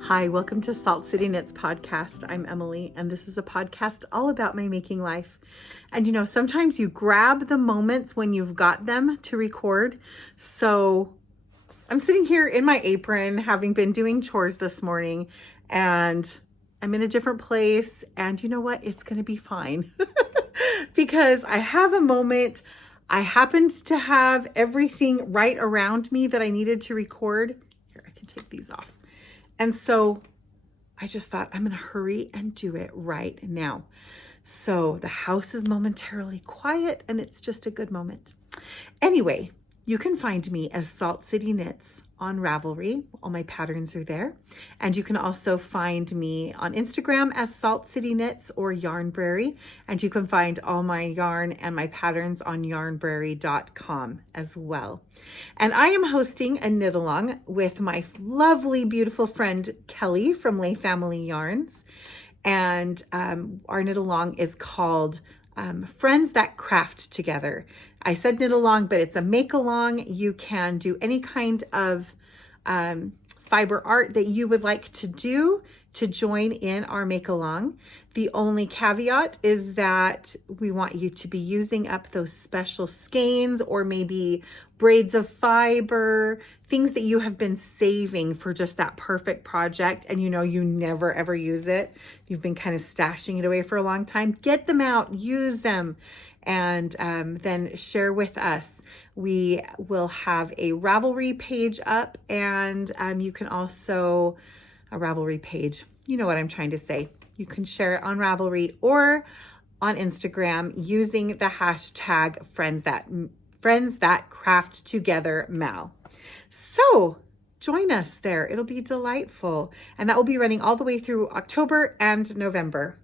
Hi, welcome to Salt City Knits podcast. I'm Emily, and this is a podcast all about my making life. And you know, sometimes you grab the moments when you've got them to record. So I'm sitting here in my apron, having been doing chores this morning, and I'm in a different place. And you know what? It's going to be fine because I have a moment. I happened to have everything right around me that I needed to record. Here, I can take these off. And so I just thought I'm going to hurry and do it right now. So the house is momentarily quiet and it's just a good moment. Anyway, you can find me as Salt City Knits on Ravelry. All my patterns are there. And you can also find me on Instagram as Salt City Knits or Yarnbrary. And you can find all my yarn and my patterns on yarnbrary.com as well. And I am hosting a knit along with my lovely, beautiful friend Kelly from Lay Family Yarns. And our knit along is called Friends That Craft Together. I said knit along, but it's a make along. You can do any kind of fiber art that you would like to do to join in our make along. The only caveat is that we want you to be using up those special skeins or maybe braids of fiber, things that you have been saving for just that perfect project. And you know, you never ever use it. You've been kind of stashing it away for a long time. Get them out, use them, and then share with us. We will have a Ravelry page up, and you can also, a Ravelry page, you know what I'm trying to say. You can share it on Ravelry or on Instagram using the hashtag Friends That Craft Together Mal. So join us there. It'll be delightful. And that will be running all the way through October and November.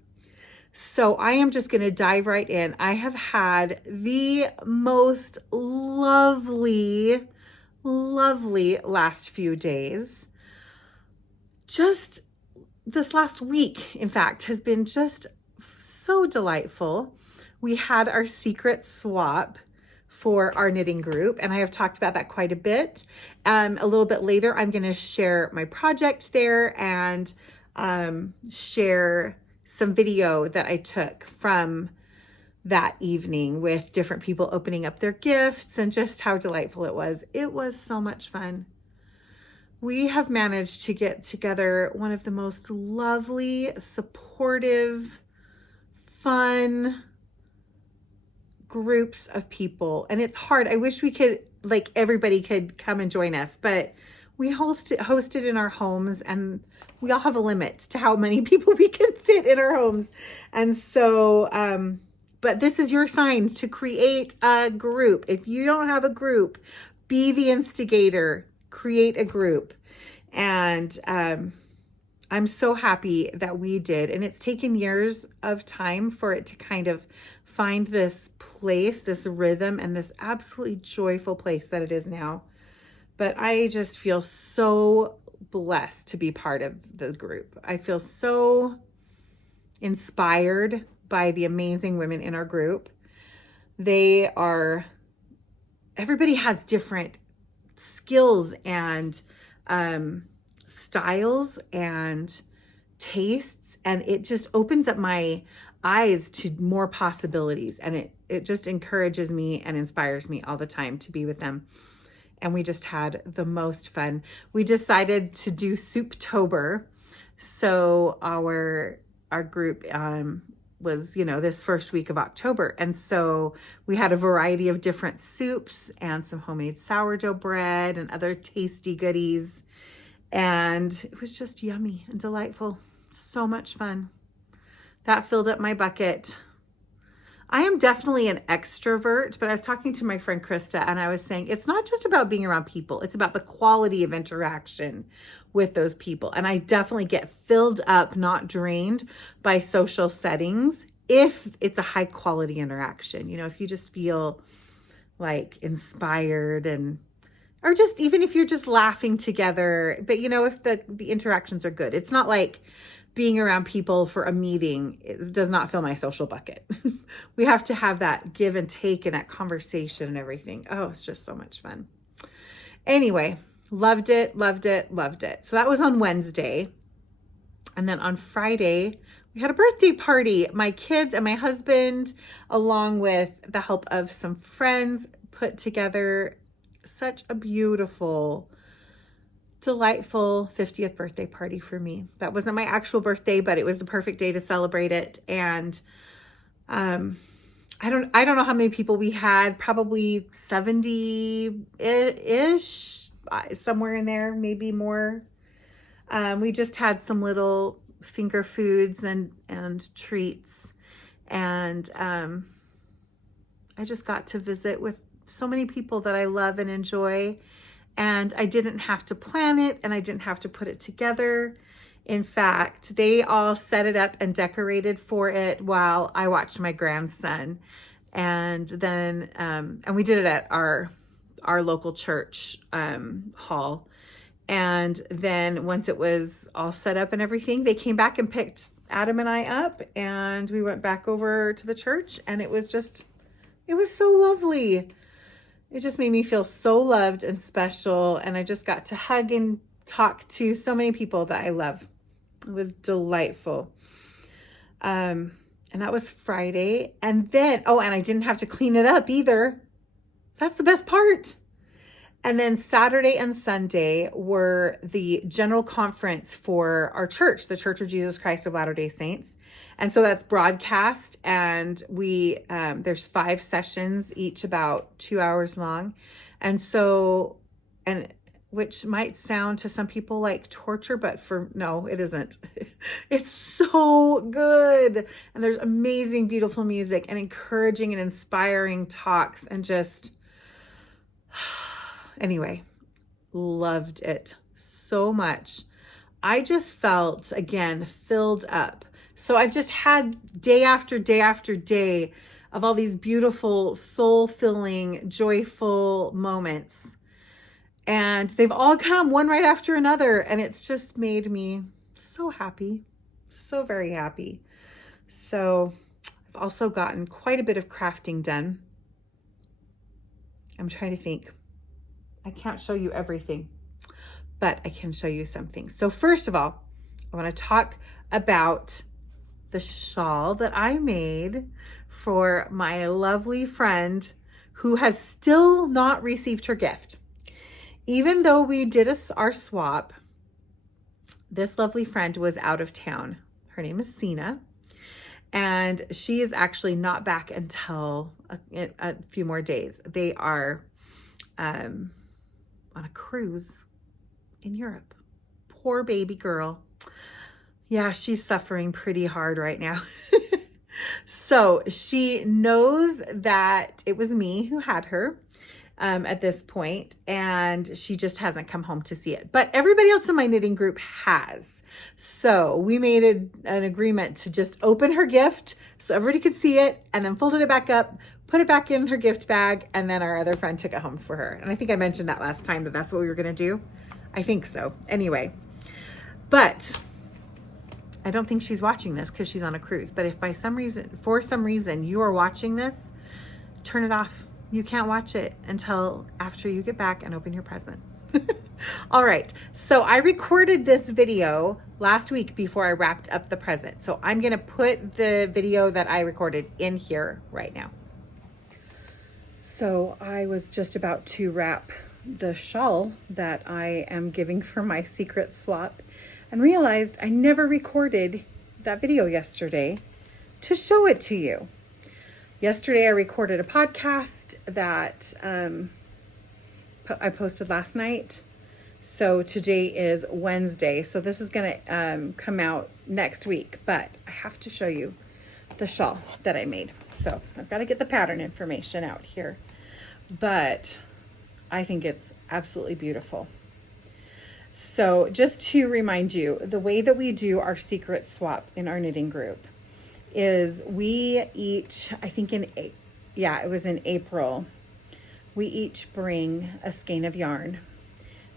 So I am just going to dive right in. I have had the most lovely last few days. Just this last week, in fact, has been just so delightful. We had our secret swap for our knitting group, and I have talked about that quite a bit. A little bit later, I'm going to share my project there and share some video that I took from that evening with different people opening up their gifts and just how delightful it was. It was so much fun. We have managed to get together one of the most lovely, supportive, fun groups of people. And it's hard. I wish we could, like, everybody could come and join us, but we hosted in our homes, and we all have a limit to how many people we can fit in our homes. And so, but this is your sign to create a group. If you don't have a group, be the instigator, create a group. And I'm so happy that we did. And it's taken years of time for it to kind of find this place, this rhythm, and this absolutely joyful place that it is now. But I just feel so blessed to be part of the group. I feel so inspired by the amazing women in our group. Everybody has different skills and styles and tastes, and it just opens up my eyes to more possibilities, and it just encourages me and inspires me all the time to be with them. And we just had the most fun. We decided to do Souptober. So our group was, this first week of October. And so we had a variety of different soups and some homemade sourdough bread and other tasty goodies. And it was just yummy and delightful. So much fun. That filled up my bucket. I am definitely an extrovert, but I was talking to my friend Krista, and I was saying it's not just about being around people. It's about the quality of interaction with those people. And I definitely get filled up, not drained, by social settings if it's a high quality interaction. If you just feel like inspired or just even if you're just laughing together, but if the interactions are good. It's not like being around people for a meeting does not fill my social bucket. We have to have that give and take and that conversation and everything. Oh, it's just so much fun. Anyway, loved it, loved it, loved it. So that was on Wednesday. And then on Friday, we had a birthday party. My kids and my husband, along with the help of some friends, put together such a beautiful, delightful 50th birthday party for me. That wasn't my actual birthday, but it was the perfect day to celebrate it. And I don't know how many people we had, probably 70-ish, somewhere in there, maybe more. We just had some little finger foods and treats. And I just got to visit with so many people that I love and enjoy. And I didn't have to plan it, and I didn't have to put it together. In fact, they all set it up and decorated for it while I watched my grandson. And then, and we did it at our local church hall. And then once it was all set up and everything, they came back and picked Adam and I up, and we went back over to the church, and it was so lovely. It just made me feel so loved and special. And I just got to hug and talk to so many people that I love. It was delightful. And that was Friday. And then, and I didn't have to clean it up either. That's the best part. And then Saturday and Sunday were the general conference for our church, the Church of Jesus Christ of Latter-day Saints. And so that's broadcast, and there's 5 sessions, each about 2 hours long. And so, which might sound to some people like torture, but no, it isn't. It's so good. And there's amazing, beautiful music and encouraging and inspiring talks, and just, anyway, loved it so much. I just felt, again, filled up. So I've just had day after day after day of all these beautiful, soul-filling, joyful moments. And they've all come one right after another. And it's just made me so happy, so very happy. So I've also gotten quite a bit of crafting done. I'm trying to think. I can't show you everything, but I can show you some things. So first of all, I want to talk about the shawl that I made for my lovely friend who has still not received her gift. Even though we did our swap, this lovely friend was out of town. Her name is Sina, and she is actually not back until a few more days. They are on a cruise in Europe. Poor baby girl. Yeah, she's suffering pretty hard right now. So she knows that it was me who had her at this point, and she just hasn't come home to see it. But everybody else in my knitting group has. So we made an agreement to just open her gift so everybody could see it, and then folded it back up, put it back in her gift bag, and then our other friend took it home for her. And I think I mentioned that last time, that that's what we were going to do. I think so. Anyway, but I don't think she's watching this because she's on a cruise. But if for some reason you are watching this, turn it off. You can't watch it until after you get back and open your present. All right. So I recorded this video last week before I wrapped up the present. So I'm going to put the video that I recorded in here right now. So I was just about to wrap the shawl that I am giving for my secret swap, and realized I never recorded that video yesterday to show it to you. Yesterday I recorded a podcast that I posted last night. So today is Wednesday. So this is going to come out next week, but I have to show you the shawl that I made. So I've got to get the pattern information out here, but I think it's absolutely beautiful. So just to remind you, the way that we do our secret swap in our knitting group is we each, I think it was in April, we each bring a skein of yarn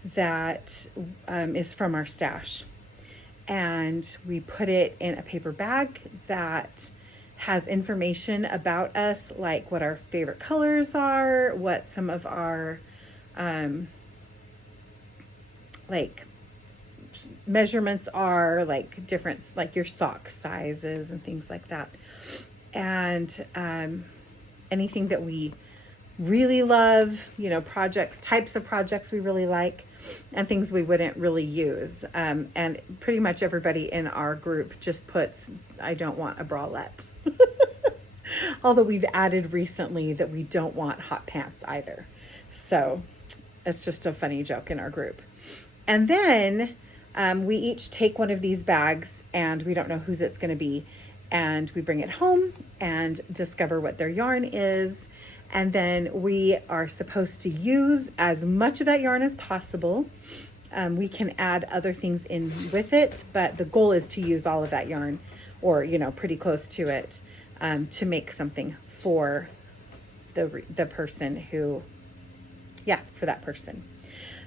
that is from our stash. and we put it in a paper bag that has information about us, like what our favorite colors are, what some of our like measurements are, like different, like your sock sizes and things like that. And anything that we really love, you know, projects, types of projects we really like, and things we wouldn't really use. And pretty much everybody in our group just puts, I don't want a bralette. Although we've added recently that we don't want hot pants either. So it's just a funny joke in our group. And then we each take one of these bags, and we don't know whose it's going to be. And we bring it home and discover what their yarn is. And then we are supposed to use as much of that yarn as possible. We can add other things in with it, but the goal is to use all of that yarn, or, you know, pretty close to it, to make something for the person who, for that person.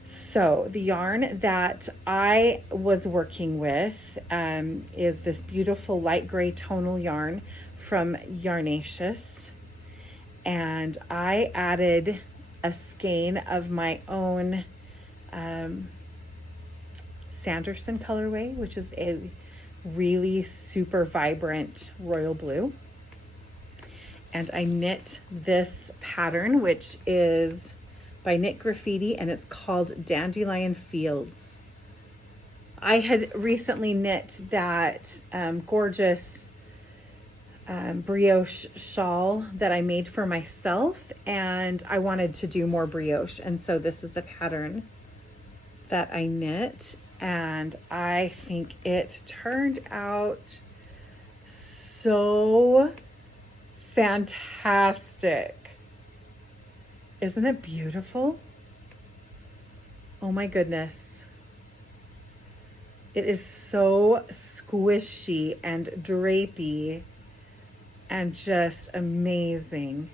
So the yarn that I was working with is this beautiful light gray tonal yarn from Yarnaceous. And I added a skein of my own Sanderson colorway, which is a really super vibrant royal blue. And I knit this pattern, which is by Knit Graffiti, and it's called Dandelion Fields. I had recently knit that gorgeous brioche shawl that I made for myself, and I wanted to do more brioche, and so this is the pattern that I knit, and I think it turned out so fantastic. Isn't it beautiful? Oh my goodness. It is so squishy and drapey and just amazing.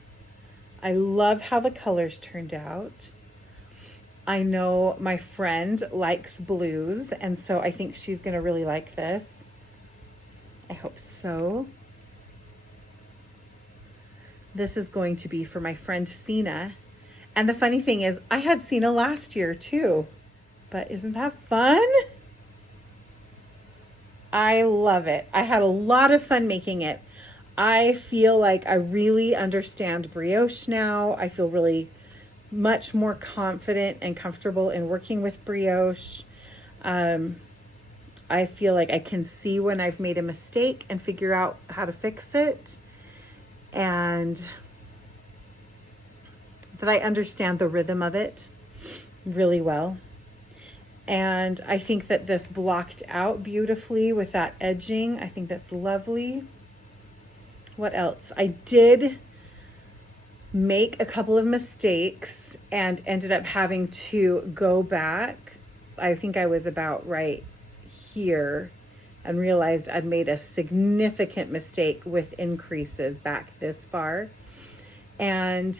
I love how the colors turned out. I know my friend likes blues, and so I think she's gonna really like this. I hope so. This is going to be for my friend Sina. And the funny thing is, I had Sina last year too, but isn't that fun? I love it. I had a lot of fun making it. I feel like I really understand brioche now. I feel really much more confident and comfortable in working with brioche. I feel like I can see when I've made a mistake and figure out how to fix it. And that I understand the rhythm of it really well. And I think that this blocked out beautifully with that edging. I think that's lovely. What else? I did make a couple of mistakes and ended up having to go back. I think I was about right here and realized I'd made a significant mistake with increases back this far. And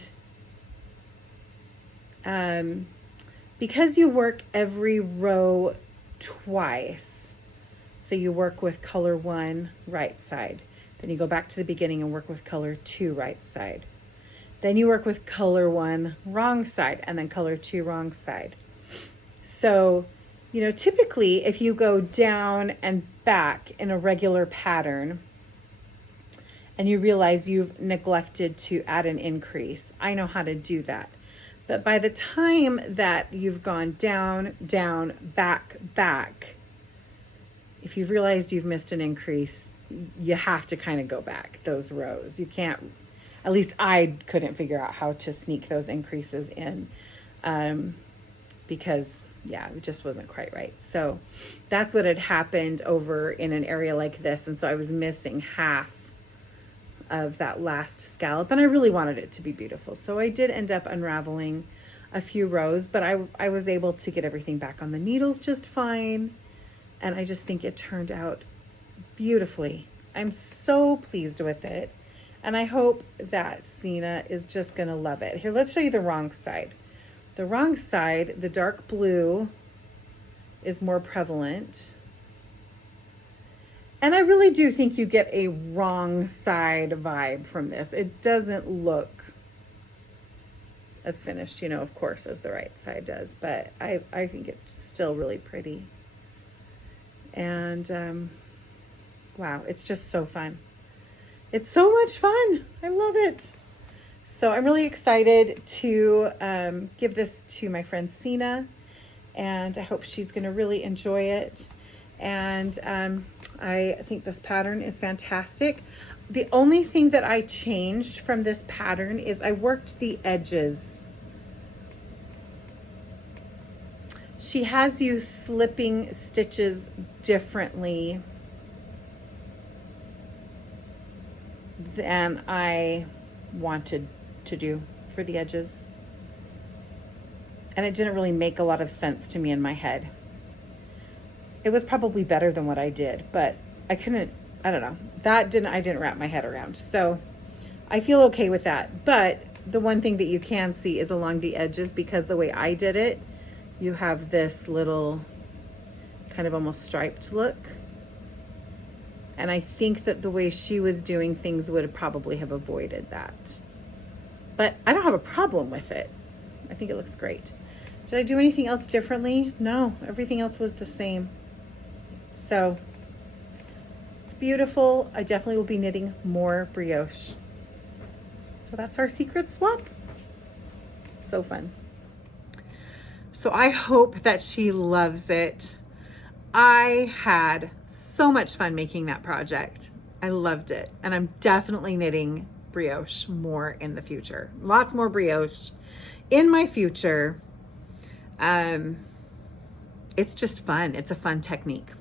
because you work every row twice, so you work with color 1 right side, then you go back to the beginning and work with color 2 right side, then you work with color 1 wrong side, and then color 2 wrong side. So, you know, typically if you go down and back in a regular pattern and you realize you've neglected to add an increase, I know how to do that. But by the time that you've gone down, down, back, back, if you've realized you've missed an increase, you have to kind of go back those rows. You can't, at least I couldn't figure out how to sneak those increases in because, it just wasn't quite right. So that's what had happened over in an area like this. And so I was missing half of that last scallop, and I really wanted it to be beautiful. So I did end up unraveling a few rows, but I was able to get everything back on the needles just fine. And I just think it turned out beautifully. I'm so pleased with it. And I hope that Sina is just gonna love it. Here, let's show you the wrong side. The wrong side, the dark blue is more prevalent. And I really do think you get a wrong side vibe from this. It doesn't look as finished, you know, of course, as the right side does, but I think it's still really pretty. And wow, it's just so fun. It's so much fun. I love it. So I'm really excited to give this to my friend Sina, and I hope she's going to really enjoy it. And I think this pattern is fantastic. The only thing that I changed from this pattern is I worked the edges. She has you slipping stitches differently than I wanted to do for the edges. And it didn't really make a lot of sense to me in my head. It was probably better than what I did, but I don't know. I didn't wrap my head around. So I feel okay with that. But the one thing that you can see is along the edges, because the way I did it, you have this little kind of almost striped look. And I think that the way she was doing things would probably have avoided that. But I don't have a problem with it. I think it looks great. Did I do anything else differently? No, everything else was the same. So it's beautiful. I definitely will be knitting more brioche. So that's our secret swap. So fun. So I hope that she loves it. I had so much fun making that project. I loved it. And I'm definitely knitting brioche more in the future. Lots more brioche in my future. It's just fun. It's a fun technique.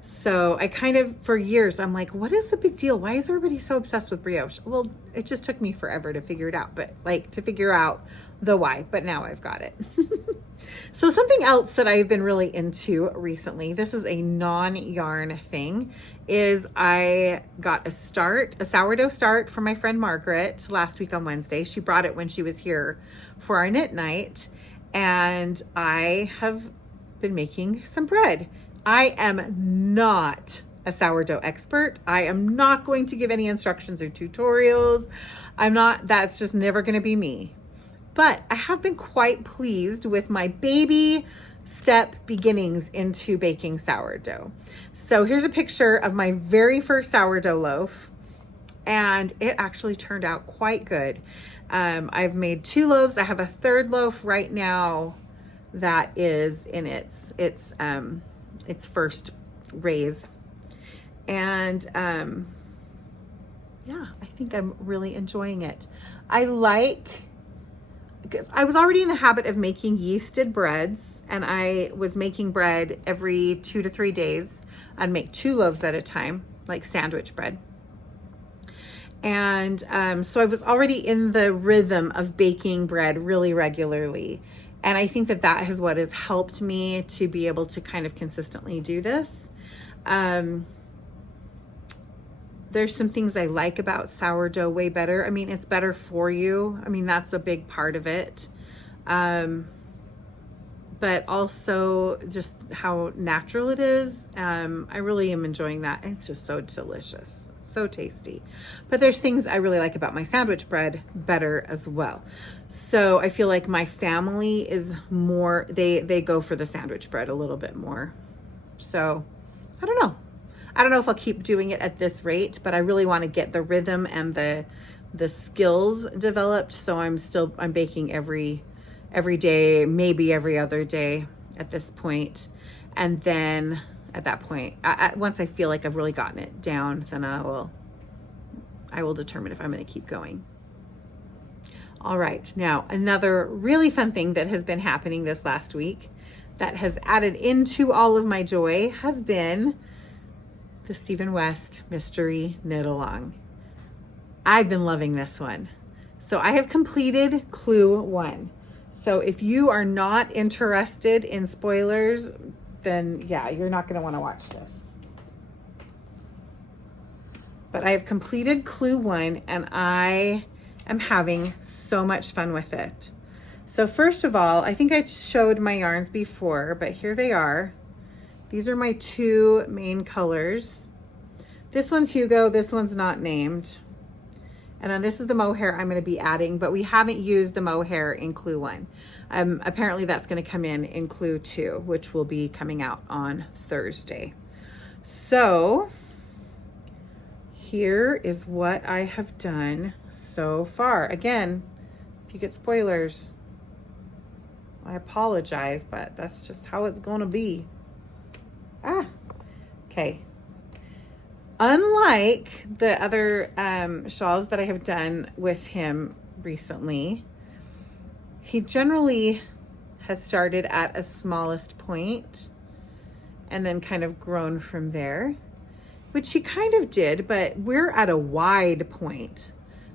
So I kind of, for years, I'm like, what is the big deal? Why is everybody so obsessed with brioche? Well, it just took me forever to figure it out, but like to figure out the why, but now I've got it. So something else that I've been really into recently, this is a non-yarn thing, is I got a sourdough start from my friend Margaret last week on Wednesday. She brought it when she was here for our knit night, and I have been making some bread. I am not a sourdough expert. I am not going to give any instructions or tutorials. That's just never going to be me. But I have been quite pleased with my baby step beginnings into baking sourdough. So here's a picture of my very first sourdough loaf, and it actually turned out quite good. I've made 2 loaves. I have a 3rd loaf right now that is in its first raise. And yeah, I think I'm really enjoying it. Because I was already in the habit of making yeasted breads, and I was making bread every 2 to 3 days. I'd make 2 loaves at a time, like sandwich bread. And so I was already in the rhythm of baking bread really regularly. And I think that is what has helped me to be able to kind of consistently do this. There's some things I like about sourdough way better. I mean, it's better for you. I mean, that's a big part of it. But also just how natural it is. I really am enjoying that. It's just so delicious, so tasty. But there's things I really like about my sandwich bread better as well. So I feel like my family is more, they go for the sandwich bread a little bit more. So I don't know if I'll keep doing it at this rate, but I really want to get the rhythm and the skills developed. So I'm baking every day, maybe every other day at this point. And then at that point, once I feel like I've really gotten it down, then I will determine if I'm going to keep going. All right. Now, another really fun thing that has been happening this last week that has added into all of my joy has been the Stephen West Mystery Knit Along. I've been loving this one. So I have completed Clue 1. So if you are not interested in spoilers, then yeah, you're not going to want to watch this. But I have completed Clue 1, and I am having so much fun with it. So first of all, I think I showed my yarns before, but here they are. These are my two main colors. This one's Hugo, this one's not named. And then this is the mohair I'm going to be adding, but we haven't used the mohair in Clue 1. Apparently that's going to come in Clue 2, which will be coming out on Thursday. So here is what I have done so far. Again, if you get spoilers, I apologize, but that's just how it's going to be. Okay. Unlike the other shawls that I have done with him recently, he generally has started at a smallest point and then kind of grown from there, which he kind of did, but we're at a wide point.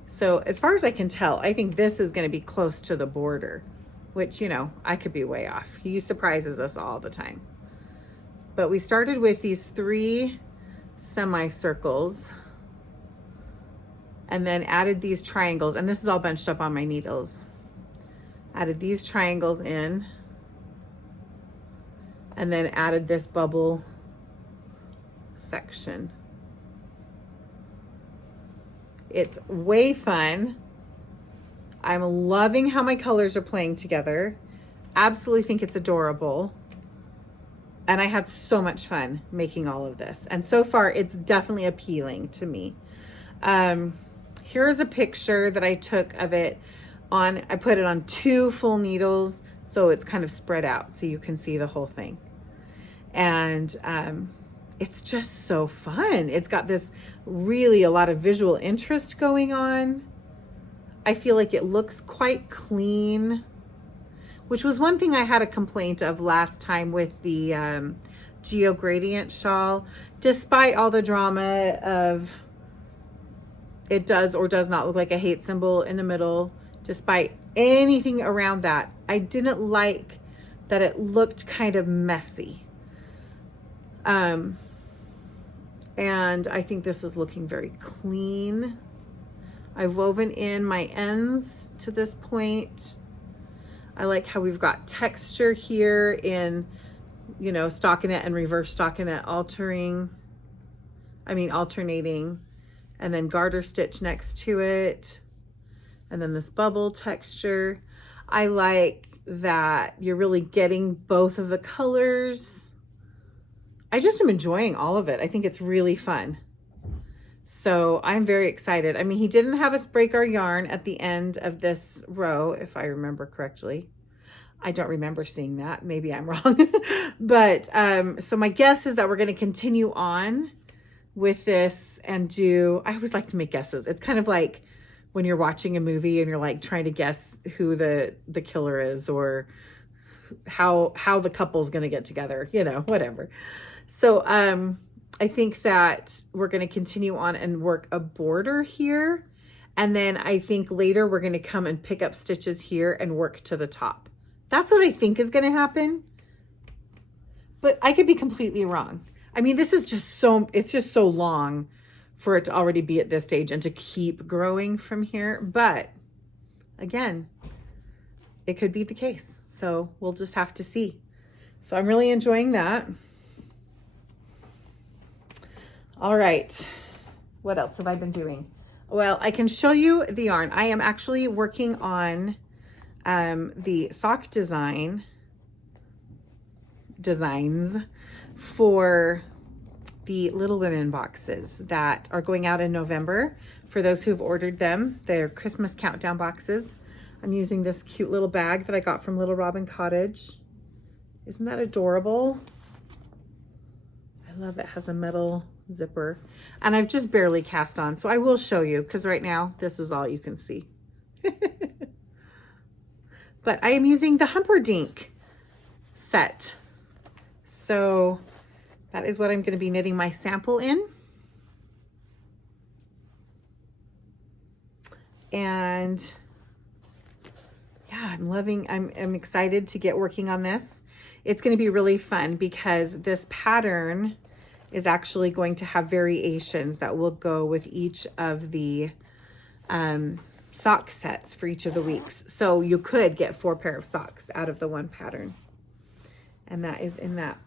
So as far as I can tell, I think this is going to be close to the border, which, you know, I could be way off. He surprises us all the time. But we started with these 3 semicircles and then added these triangles, and this is all bunched up on my needles. Added these triangles in and then added this bubble section. It's way fun. I'm loving how my colors are playing together. Absolutely think it's adorable. And I had so much fun making all of this. And so far, it's definitely appealing to me. Here's a picture that I took of it on, I put it on 2 full needles, so it's kind of spread out so you can see the whole thing. And it's just so fun. It's got this really a lot of visual interest going on. I feel like it looks quite clean, which was one thing I had a complaint of last time with the Geo Gradient shawl. Despite all the drama of it does or does not look like a hate symbol in the middle, despite anything around that, I didn't like that it looked kind of messy. And I think this is looking very clean. I've woven in my ends to this point. I like how we've got texture here in, you know, stockinette and reverse stockinette alternating, and then garter stitch next to it. And then this bubble texture. I like that you're really getting both of the colors. I just am enjoying all of it. I think it's really fun. So I'm very excited. I mean, he didn't have us break our yarn at the end of this row, if I remember correctly. I don't remember seeing that. Maybe I'm wrong. But so my guess is that we're going to continue on with this and do, I always like to make guesses. It's kind of like when you're watching a movie and you're like trying to guess who the killer is or how the couple's going to get together, you know, whatever. So I think that we're going to continue on and work a border here. And then I think later we're going to come and pick up stitches here and work to the top. That's what I think is going to happen. But I could be completely wrong. I mean, this is just it's just so long for it to already be at this stage and to keep growing from here. But again, it could be the case. So we'll just have to see. So I'm really enjoying that. All right, what else have I been doing? Well, I can show you the yarn. I am actually working on the sock designs for the Little Women boxes that are going out in November. For those who've ordered them, they're Christmas countdown boxes. I'm using this cute little bag that I got from Little Robin Cottage. Isn't that adorable? I love it. It has a metal zipper, and I've just barely cast on, so I will show you because right now this is all you can see. But I am using the Humperdinck set, so that is what I'm going to be knitting my sample in. And yeah, I'm excited to get working on this. It's going to be really fun because this pattern is actually going to have variations that will go with each of the sock sets for each of the weeks. So you could get 4 pair of socks out of the one pattern. And that is in that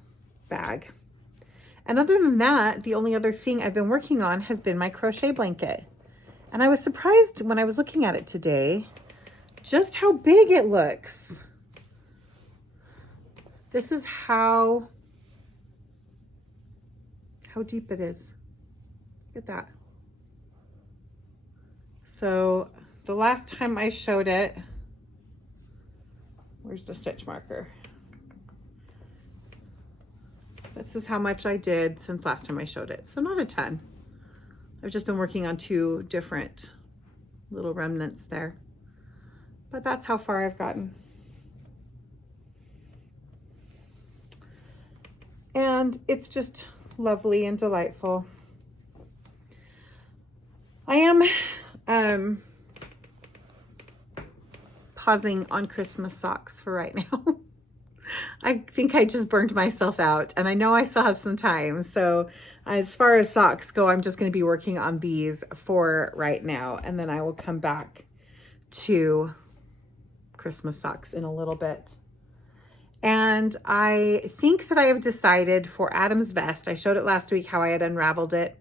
bag. And other than that, the only other thing I've been working on has been my crochet blanket. And I was surprised when I was looking at it today, just how big it looks. This is how deep it is. Look at that. So the last time I showed it, where's the stitch marker? This is how much I did since last time I showed it. So not a ton. I've just been working on 2 different little remnants there. But that's how far I've gotten. And it's just lovely and delightful. I am pausing on Christmas socks for right now. I think I just burned myself out, and I know I still have some time. So as far as socks go, I'm just going to be working on these for right now, and then I will come back to Christmas socks in a little bit. And I think that I have decided for Adam's vest, I showed it last week how I had unraveled it.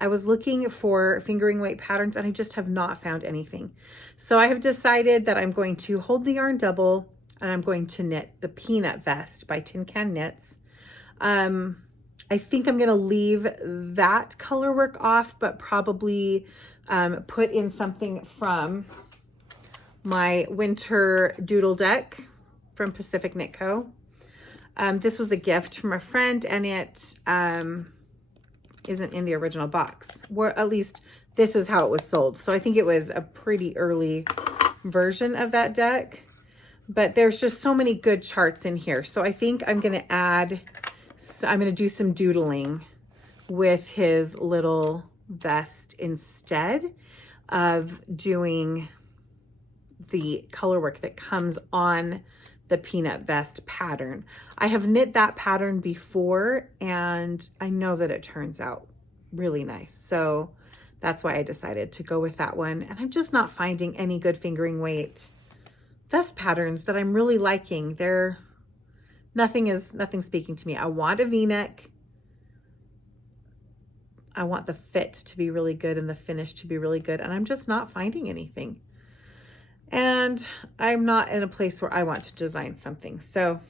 I was looking for fingering weight patterns and I just have not found anything. So I have decided that I'm going to hold the yarn double and I'm going to knit the peanut vest by Tin Can Knits. I think I'm going to leave that color work off, but probably put in something from my winter doodle deck from Pacific Knit Co. This was a gift from a friend, and it isn't in the original box. Or at least this is how it was sold. So I think it was a pretty early version of that deck. But there's just so many good charts in here. So I think I'm going to I'm going to do some doodling with his little vest instead of doing the color work that comes on the peanut vest pattern. I have knit that pattern before and I know that it turns out really nice. So that's why I decided to go with that one. And I'm just not finding any good fingering weight vest patterns that I'm really liking. Nothing's speaking to me. I want a V-neck. I want the fit to be really good and the finish to be really good. And I'm just not finding anything. And I'm not in a place where I want to design something. So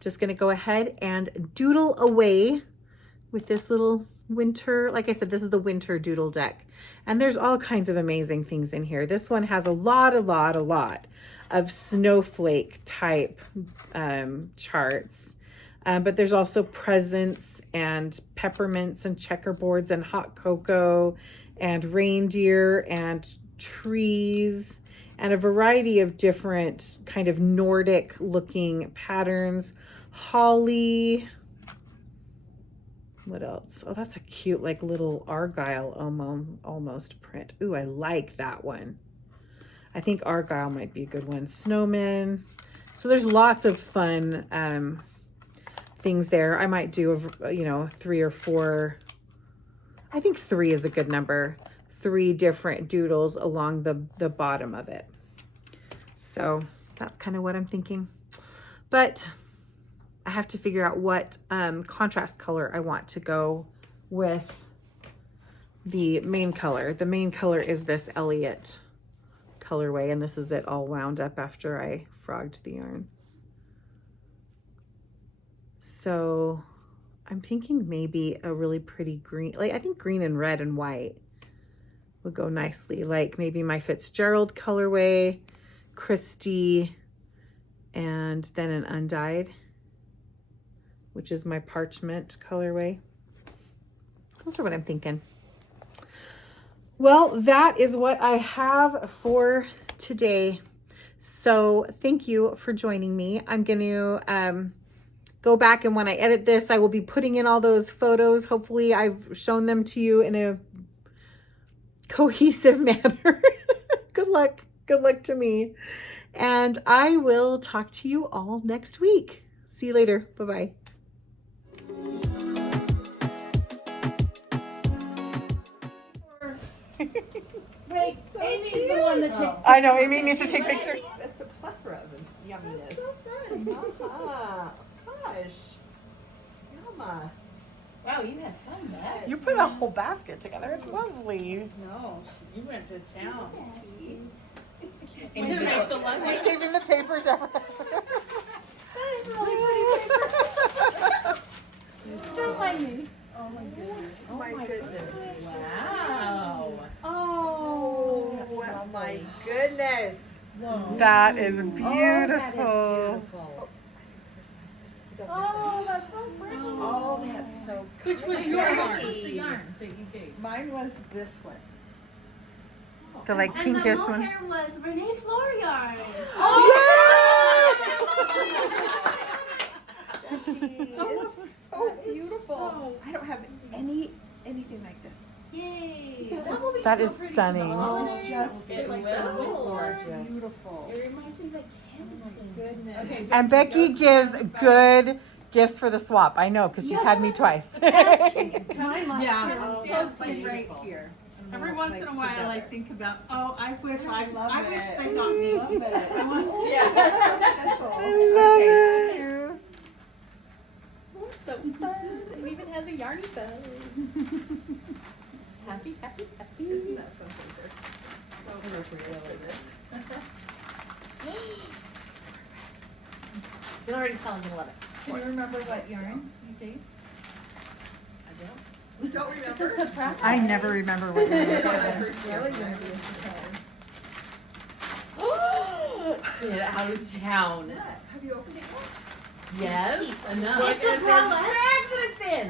just going to go ahead and doodle away with this little winter. Like I said, this is the winter doodle deck. And there's all kinds of amazing things in here. This one has a lot of snowflake type charts. But there's also presents and peppermints and checkerboards and hot cocoa and reindeer and trees and a variety of different kind of Nordic looking patterns. Holly. What else? Oh, that's a cute like little Argyle almost print. Ooh, I like that one. I think Argyle might be a good one. Snowmen. So there's lots of fun things there. I might do, 3 or 4. I think 3 is a good number. 3 different doodles along the bottom of it. So that's kind of what I'm thinking. But I have to figure out what contrast color I want to go with the main color. The main color is this Elliott colorway, and this is it all wound up after I frogged the yarn. So I'm thinking maybe a really pretty green, like I think green and red and white would go nicely. Like maybe my Fitzgerald colorway, Christie, and then an undyed, which is my parchment colorway. Those are what I'm thinking. Well, that is what I have for today. So thank you for joining me. I'm going to go back, and when I edit this, I will be putting in all those photos. Hopefully I've shown them to you in a cohesive manner. Good luck to me. And I will talk to you all next week. See you later. Bye-bye. Wait, Amy's the one that takes. I know, Amy needs to take pictures. That's a plethora of yumminess. That's so fun. Gosh. Yumma. Wow, you had fun, Matt. You put a whole basket together. It's lovely. No, you went to town. And You make the lunch. We're saving the papers ever. That is really pretty paper. Don't mind me. Oh my goodness. Oh my goodness. Wow. Oh my Oh, goodness. That is Oh, beautiful. that is beautiful. Oh, that's so pretty. Oh, that's so Which was pretty. your yarn? Which was the yarn that you gave? Mine was this one. The like And the pinkish one. mohair was Renee Floor yarn. It's so beautiful. I don't have anything like this. Yay. That is stunning. Oh, it's just It so will. gorgeous. Beautiful. It reminds me of that candy. Goodness. Okay, And Becky gives good gifts for the swap. I know because she's had me twice. Yeah. Stands like right here. Every once in a while, I think about, oh, I wish I they love got me. it. Yeah. I love it. So fun. It even has a yarny bow. Happy, happy, happy. Isn't that fun paper? Oh, that's ridiculous. You can already tell I'm gonna love it. Can you remember what yarn you gave? I don't. You don't remember? It's a surprise. I never remember what you're Really gonna be a surprise. Get out of town. What? Have you opened it yet? Yes. Enough. It's a Look palette. at the bag that it's in.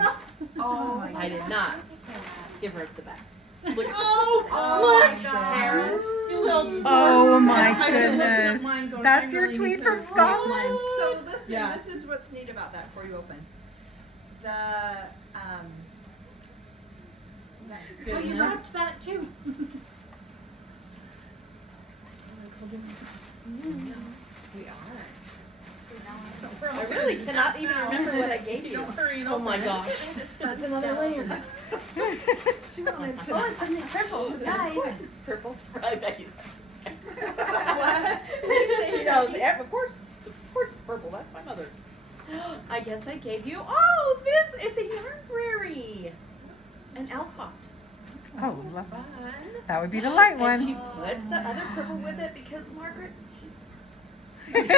Oh my I did not. Give her the bag. Look. Oh Look, my God. Paris. You little twerp. Oh my I was looking at goodness. mine going, That's I your really tweet need from to Scotland. So listen, Yeah. this is what's neat about that before you open. The Oh, you wrapped that too. we are. I really cannot even remember what I gave you. Don't hurry and Oh open my it. gosh. That's another layer. She wanted to. Oh, it's in the purple. Guys. It's purple. I bet you. What? She knows. Yeah, of course it's purple. That's my mother. I guess I gave you. Oh, this. It's a Yarnbrary. An Alcott. Oh, love Fun. that would be the light And she one. put the other purple with it because Margaret hates her. She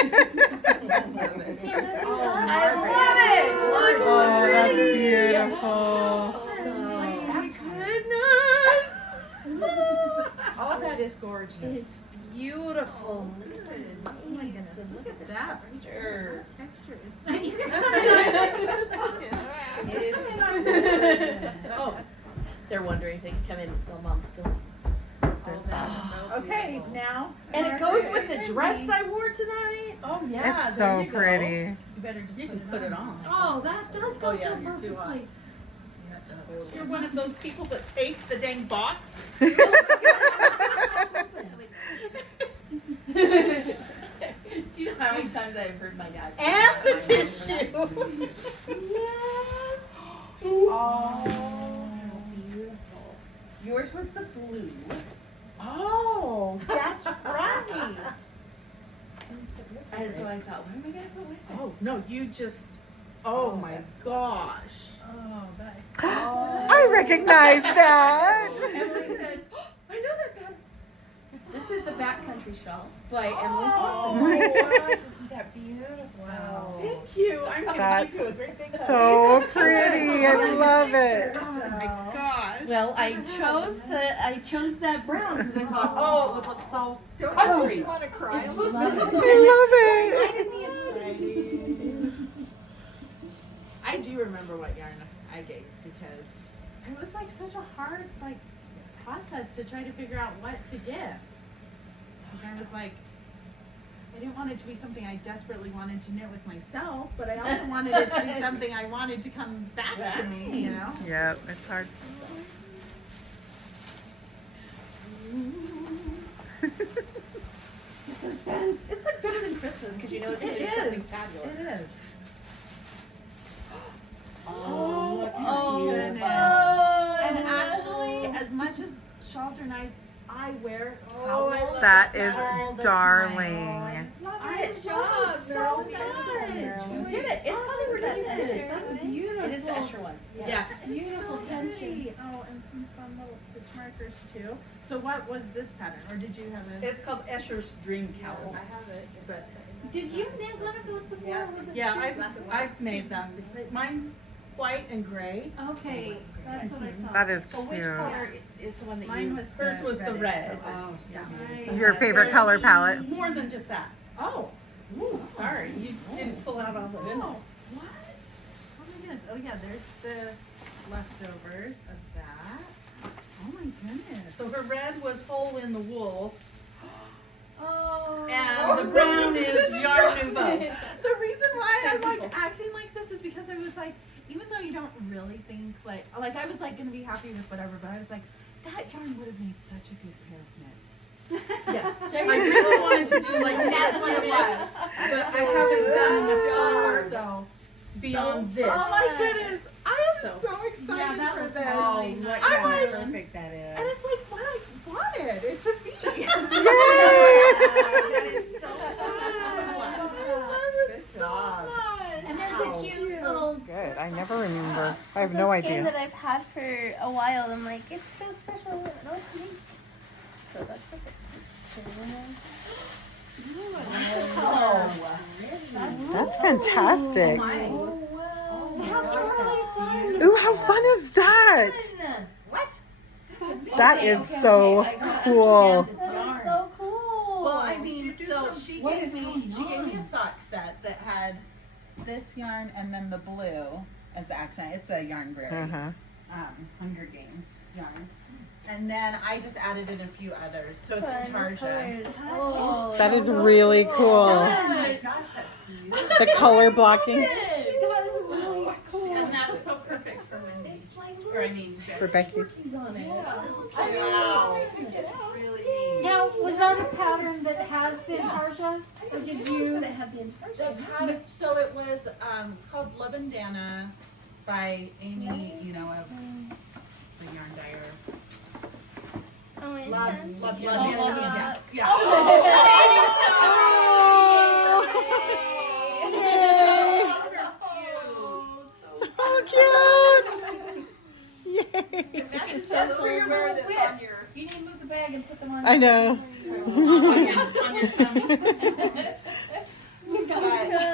doesn't Oh, love I love it. Look Oh, how that's pretty. beautiful. Oh my goodness. Oh, that is gorgeous. It's beautiful. Oh my goodness. And look at that texture. Texture is It's oh, they're wondering if they can come in while mom's filming. Okay, now. And it goes with the dress I wore tonight. Oh, yeah. It's there so you go. pretty. You better just put it on. Oh, that does go Oh, yeah, so you're too hot. perfectly. You're one of those people that tape the dang box. Do you know how many times I've heard my dad? And the tissue. Yes. Oh. Beautiful. Yours was the blue. Oh, that's right. And so I thought, what am I gonna put with it? Oh, no, you just, oh my gosh. Oh, that is I recognize that. Emily says, oh, I know that pattern. This is the Backcountry Shawl by Emily Oh Foster. my gosh, isn't that beautiful? Wow. Thank you. I'm gonna That's give you a great big hug. so pretty. I love it. Oh my gosh. Well, I chose that brown because I thought, oh, it would look so Don't country. you want to cry? It's supposed to be I love it. I do remember what yarn I gave because it was like such a hard process to try to figure out what to give. Because I was like, I didn't want it to be something I desperately wanted to knit with myself, but I also wanted it to be something I wanted to come back to me, you know? Yep, it's hard. Suspense. It's like better than Christmas because you know it's going to be something fabulous. It is. Oh, look Oh, how goodness. fun. And actually, as much as shawls are nice, I wear Oh, towels. I love That is all the darling. time. Love I it. love it so Girl. much. You did it. It's funny we're doing this. That's beautiful. It That is the Escher one. Yes. Beautiful So tensions. pretty. Oh, and some fun little stitch markers too. So what was this pattern, or did you have a? It's called Escher's Dream Cowl. I have it. But Did you knit one of those before? Yes. Or was it yeah, Susan? I've made them. Mine's white and gray. Okay, that's what I saw. That is So which cute. color is the one that Mine you? was Hers the was the reddish red. color. Oh, so Right. Your favorite color palette. More than just that. Oh. Ooh, sorry, you didn't pull out all the Oh, goodness. what? Oh my goodness. Oh yeah, there's the leftovers of that. Oh my goodness. So her red was whole in the wool, Oh. and the brown This is is Yarn so- Nouveau. The reason why Same I'm like people. acting like this is because I was like, even though you don't really think like I was like gonna be happy with whatever, but I was like, that yarn would have made such a good pair of knits. Yeah, I really wanted to do like That's what it was. but I haven't done enough yarn So, beyond this. oh my goodness, I am So- so excited Yeah, that for looks this. really what nice. I'm kind like- of perfect that is. And it's like what I wanted it to be. That is so fun. I love it Good so job. much. And there's a cute little Good. I never remember. I have This no game idea. that I've had for a while. I'm like, it's so special. No, it's me. So that's perfect. That's fantastic. Oh wow. That's really fun. Ooh, how fun is that? What? That is so cool. That is so cool. Well, I mean, so she What gave is me going a sock set that had this yarn and then the blue as the accent. It's a Yarnbrary, Uh-huh. Hunger Games yarn. And then I just added in a few others. So it's Fun Tarja. colors. Oh, That is really cool. my gosh, that's beautiful. The color blocking that was really cool. And that's so perfect for Wendy. Or I mean, for Becky. Wow. It's really neat. Now, was that a pattern that has the Tarja? Or did you? The pattern, so it was, it's called La Bandana by Amy, you know, of the yarn dyer. Oh, it's Love, sent love, you love, socks. yeah. So cute! Yay! That's where you're wearing this on your. you need to move the bag and put them on, I know. on your tummy.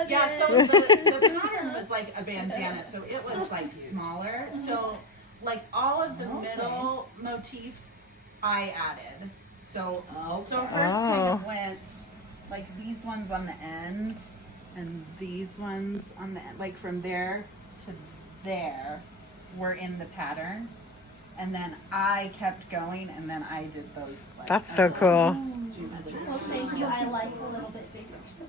Yeah, so the pattern was like a bandana, so it was like smaller. So like all of the middle motifs I added. So so hers kind of went like these ones on the end and these ones on the end, like from there to there were in the pattern. And then I kept going and then I did those like That's so cool. Well, thank you. I like a little bit bigger. So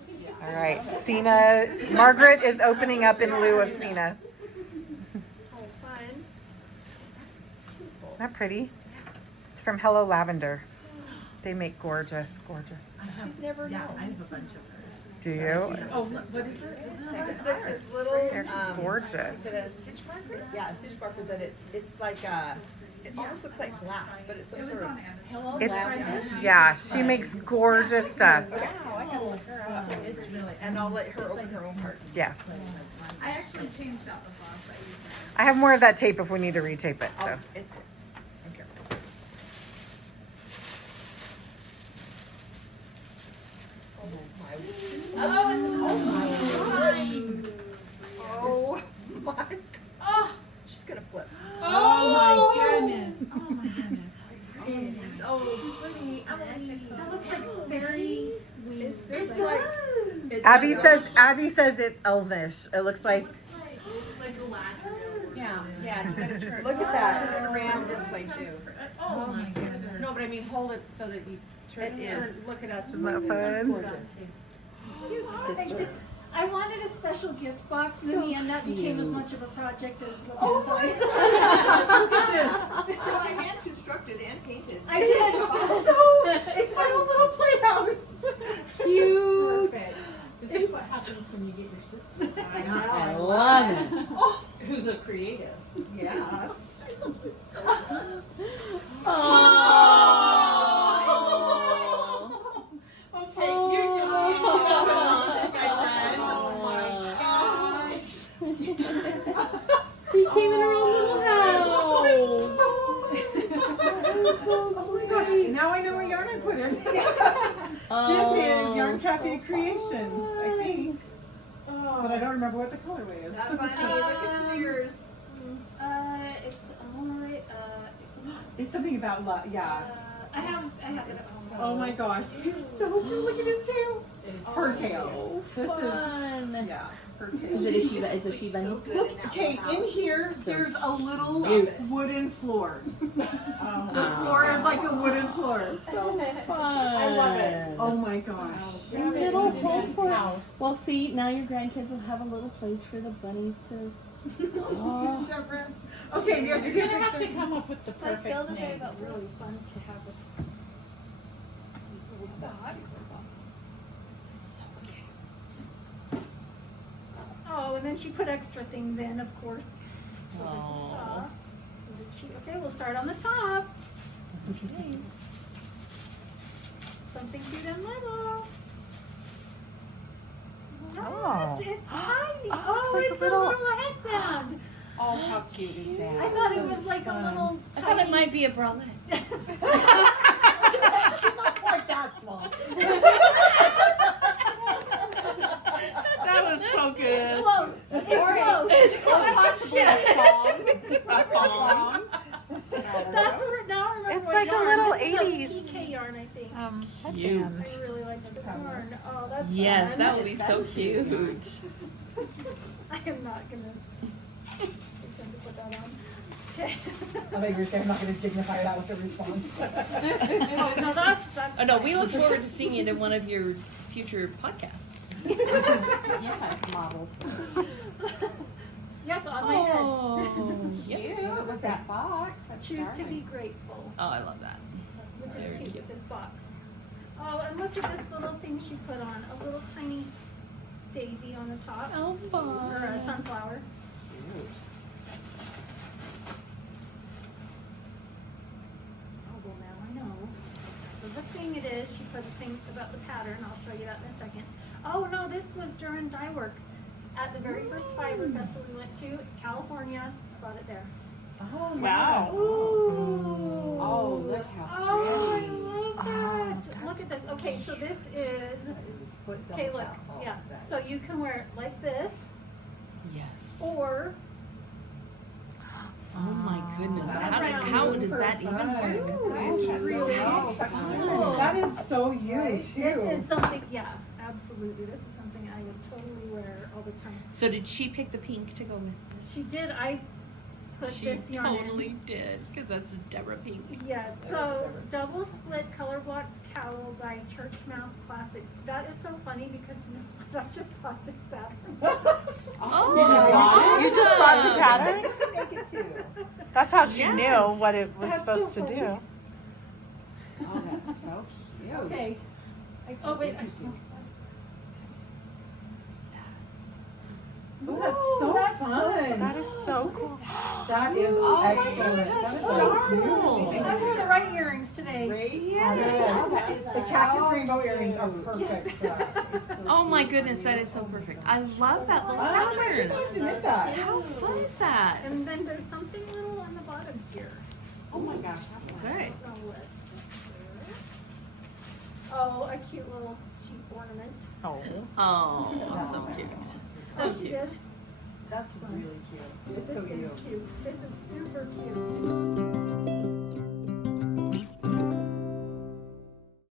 All right, Sina. Margaret is opening up in lieu of Sina. Oh, fun. Isn't that pretty? It's from Hello Lavender. They make gorgeous, gorgeous. You'd never know. I have a bunch of hers. Do you? Oh, what is it? It's like this little. They're gorgeous. Is it a stitch marker? Yeah, a stitch marker that it's like it almost looks like glass, but it's some sort of. It's yeah. She makes gorgeous stuff. Wow, I gotta look her up. It's really, and I'll let her open her own part. Yeah. I actually changed out the fonts I used. I have more of that tape if we need to retape it. So. It's good. Okay. Oh my. Oh, she's gonna flip. Oh my goodness. Oh my goodness. It's so pretty. That looks like fairy wings. Is this like? Abby says it's elvish. It looks like Like a ladder. Yeah, you gotta turn. Look at that. Turn around this way too. Oh my goodness. No, but I mean, hold it so that you turn. It is. Look at us. Isn't that fun? I wanted a special gift box, and in the end, that became as much of a project as the Oh design. Look at this. So I hand constructed and painted. I did. So it's my own little playhouse. Cute. Perfect. This is what happens when you get your sister. I love it. Who's a creative. Yes. Okay, you just keep going on, my friend. Oh my gosh. remember what the colorway is. That bunny, look at his ears. It's Amoy. It's something about love. Yeah. I have it at home. Oh my gosh, he's so cute. Look at his tail. Her tail. This is yeah. Her tail. Is it a Shiba? Is it a Shiba? Look, okay, in here, there's a little wooden floor. The floor is like a wooden floor. So fun. I love it. Oh my gosh. Your little home for house. Well, see, now your grandkids will have a little place for the bunnies to. Oh. Okay, you have to You're gonna have to come up with the So I feel perfect the way name. about really fun to have a little box. So cute. Oh, and then she put extra things in, of course. So this is Aw. soft. Okay, we'll start on the top. Okay. Something cute and little. What? It's tiny. Oh, like it's a little headband. Oh, how cute is that? I thought it was like a little I thought it might be a bralette. She's not quite that small. That was so It's good. close. It's close. Possibly a thong. That's where now I remember It's what like a yarn. little This is 80s. PK yarn, I think. Cute. I really like this yarn. Oh, that's Yes, fun. that would be so cute. I am not gonna pretend to put that on. Okay. I thought you were saying I'm not going to dignify that with a response. Oh, no, that's Oh no, we look forward to seeing it in one of your future podcasts. Yes, modeled. yes, on my head. Oh, yep. Cute. What's that box? That's Choose to darling. be grateful. Oh, I love that. Which Very is cute cute. with this box. Oh, and look at this little thing she put on. A little tiny daisy on the top. Oh, fun. Or a sunflower. Oh, well, now I know. So the thing it is, she put a thing about the pattern. I'll show you that in a second. Oh, no, this was during Dye Works at the very first fiber festival we went to, California. I bought it there. Oh, Wow. Ooh. Oh, look how Oh, I pretty. love that. Look at this. Okay, so this is, okay, look, yeah. So you can wear it like this, Yes. or Oh my goodness. That's How does that even work? That is so you, this too. is something, yeah, absolutely. This is something I would totally wear all the time. So did she pick the pink to go with? She did, I put She this yarn in. totally did, because that's Deborah pink. Yes, so double split color blocked cowl by Church Mouse Classics. That is so funny because I just bought this pattern. Oh, You just bought the pattern? You can make it too. That's how she knew Yes. what it was That's supposed so to funny. do. Oh, that's so cute. Okay. Oh wait, I still. Oh, that's so that's fun. That is so cool. That is excellent. That is so I cute. wore the right earrings today. Yes. The cactus rainbow earrings are perfect for that. Oh my goodness, that is so perfect. I love that little Oh my pattern. goodness, you did that. How fun is that? And then there's something little on the bottom here. Oh my gosh. Good. Oh, a cute little cheap ornament. Oh. Oh, so cute. So Oh, she cute. did. That's really cute. It's This so is cute. cute. This is super cute.